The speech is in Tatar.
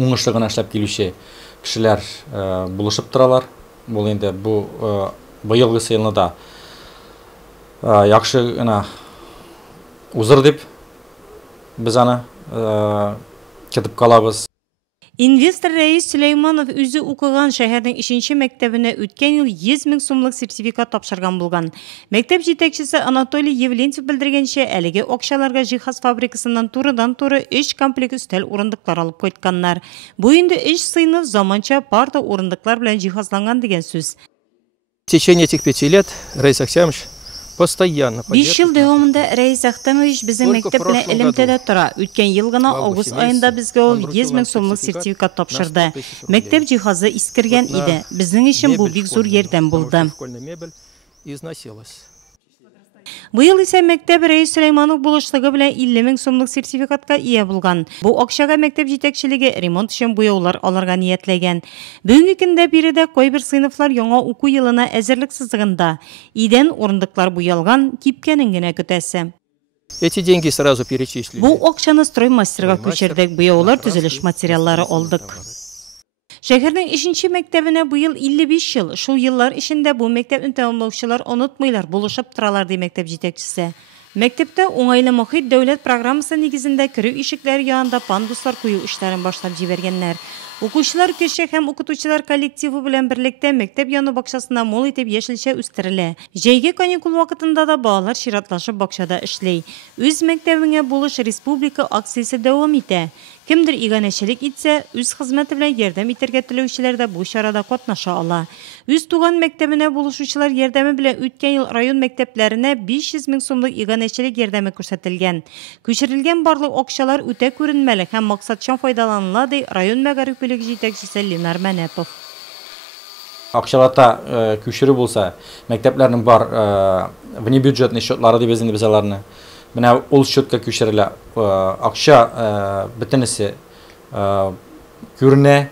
уңышлы гына эшләп килүче кешеләр булышып торалар. Бу инде бу быелгы сыйны да яхшы гына узыр дип без аны көтеп калабыз. Инвестор Рәис Сөләйманов үзе укыган шәһәрнең 3-нче мәктәбенә үткән ел 100 мең сумлык сертификат тапшырган булган. Мәктәп җитәкчесе Анатолий Евлентьев белдергәнчә, әлеге акчаларга җиһаз фабрикасыннан турыдан-туры 3 комплект өстәл урындыклар алып кайтканнар. Бу инде 3 сыйныф заманча парта урындыклар белән җиһазланган дигән сүз. В течение этих 5 лет Раис Ахтямович постоянно 5 ел дәвамында Рәис Ахтямович безнең мәктәп белән элемтәдә тора. Үткән ел гына август аенда безгә ул 100 мең сумлык сертификат тапшырды. Мәктәп җиһазы искергән иде. Безнең өчен бу бик зур ярдәм булды. Быел исә мәктәп Рәис Сөләйманов булышлыгы белән 50 мең сумлык сертификатка ия булган. Бу акчага мәктәп җитәкчелеге ремонт өчен буяулар алырга ниятләгән. Бүгенге көндә биредә кайбер сыйныфлар яңа уку елына әзерлек сызыгында. Идән урындыклар буялган, кипкәнен генә көтәсе. Эти деньги сразу перечислили. Бу акчаны строймастерга күчердек, буяулар төзелеш материаллары алдык. Шәһәрнең 3-нче мәктәбенә бу ел 55 ел. Шул еллар эчендә бу мәктәпне тәмамлаучылар онытмыйлар, булышып торалар ди мәктәп җитәкчесе. Мәктәптә уңайлы мохит дәүләт программасы нигезендә керү ишекләре янында пандуслар кую эшләрен башлап җибәргәннәр. Укучылар кеше һәм укытучылар коллективы белән берлектә мәктәп яны бакчасына мул итеп яшелчә үстерелә. Җәйге каникул вакытында да балалар чиратлашып бакчада эшли. Үз мәктәбеңә булыш республика акциясе дәвам итә. Кемдер иганәчелек итсә, үз хезмәте белән ярдәм итәргә теләүчеләр дә бу чарада катнаша ала. Үз туган мәктәбенә булышучылар ярдәме белән үткән ел район мәктәпләренә 500 мең сумлык иганәчелек ярдәме күрсәтелгән. Күчерелгән барлык акчалар үтә күренмәле һәм максатчан файдаланыла ди район мәгарифлеге җитәкчесе Ленар Мәнәпов. Акчалата күчерү булса, мәктәпләрнең бар внебюджетный счетлары дип безне без аларны. Менә ул счетка күчерелә. Акча бөтенесе күренә.